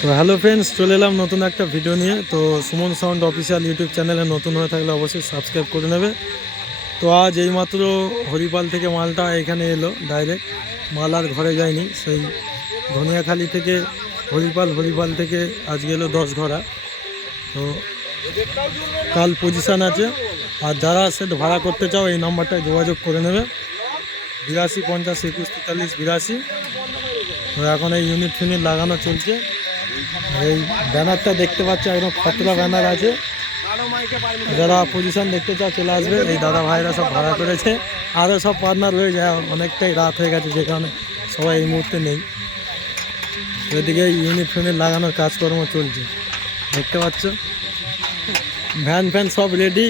তো hello friends চলে এলাম নতুন একটা ভিডিও নিয়ে। তো সুমন সাউন্ড অফিসিয়াল ইউটিউব চ্যানেলে নতুন হয়ে থাকলে অবশ্যই সাবস্ক্রাইব করে নেবে। তো আজ এইমাত্র হরিপাল থেকে মালটা এখানে এলো ডাইরেক্ট মাল আর ঘরে যায়নি, সেই ধনিয়াখালি থেকে হরিপাল হরিপাল থেকে আজকে এলো দশ ঘোড়া। তো কাল পজিশান আছে। আর যারা সেট ভাড়া করতে চাও, এই নাম্বারটায় যোগাযোগ করে নেবে। বিরাশি পঞ্চাশ, একুশ তেতাল্লিশ, বিরাশি। এখন এই ইউনিট ফিউনিট লাগানো চলছে। এই ব্যানারটা দেখতে পাচ্ছ, একদম খতরা ব্যানার আছে। যারা পজিশন দেখতে চাও চলে আসবে। এই দাদা ভাইরা সব ভাড়া করেছে। আরও সব পার্টনার হয়ে যায় অনেকটাই রাত হয়ে গেছে যে কারণে সবাই এই মুহূর্তে নেই। এদিকে ইউনিট ফিউনিট লাগানোর কাজকর্ম চলছে। দেখতে পাচ্ছ? ভ্যান ফ্যান সব রেডি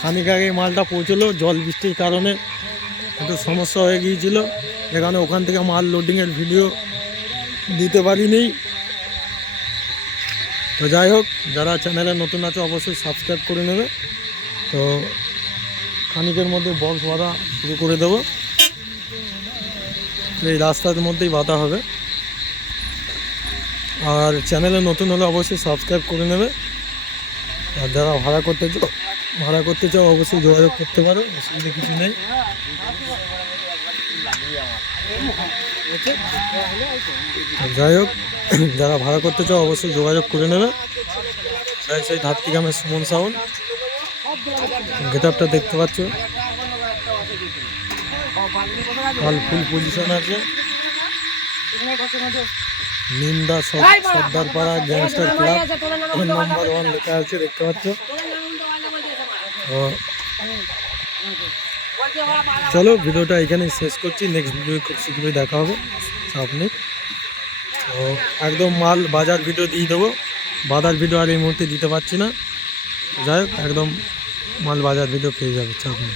খানিক আগে মালটা পৌঁছলো, জল বৃষ্টির কারণে একটু সমস্যা হয়ে গিয়েছিল। এখানে ওখান থেকে মাল লোডিংয়ের ভিডিও দিতে পারিনি। তো যাই হোক, যারা চ্যানেলে নতুন আছে, অবশ্যই সাবস্ক্রাইব করে নেবে। তো খানিকের মধ্যে বক্স বাঁধা শুরু করে দেবো। এই রাস্তার মধ্যেই বাঁধা হবে। আর চ্যানেলে নতুন হলে অবশ্যই সাবস্ক্রাইব করে নেবে। আর যারা ভাড়া করতে চাও, ভাড়া করতে চাও, অবশ্যই যোগাযোগ করতে পারো, অসুবিধা কিছু নেই। যাই হোক যারা ভাড়া করতে চাও অবশ্যই যোগাযোগ করে নেবে। তাই সেই ধাত্রী গ্রামের সুমন সাউন্ড গেট আপটা দেখতে পাচ্ছ। কাল ফুল পজিশন আছে। নিন্দা সর্দার পাড়া গ্যাংস্টার ক্লাব নাম্বার ওয়ান লেখা আছে দেখতে পাচ্ছ? তো চলো ভিডিওটা এখানে শেষ করছি। নেক্সট ভিডিও খুব শীঘ্রই দেখা হবে আপনি তো একদম মাল বাজার ভিডিও দিয়ে দেবো। বাজার ভিডিও আর এই মুহূর্তে দিতে পারছি না। যাই একদম মাল বাজার ভিডিও পেয়ে যাবে নেই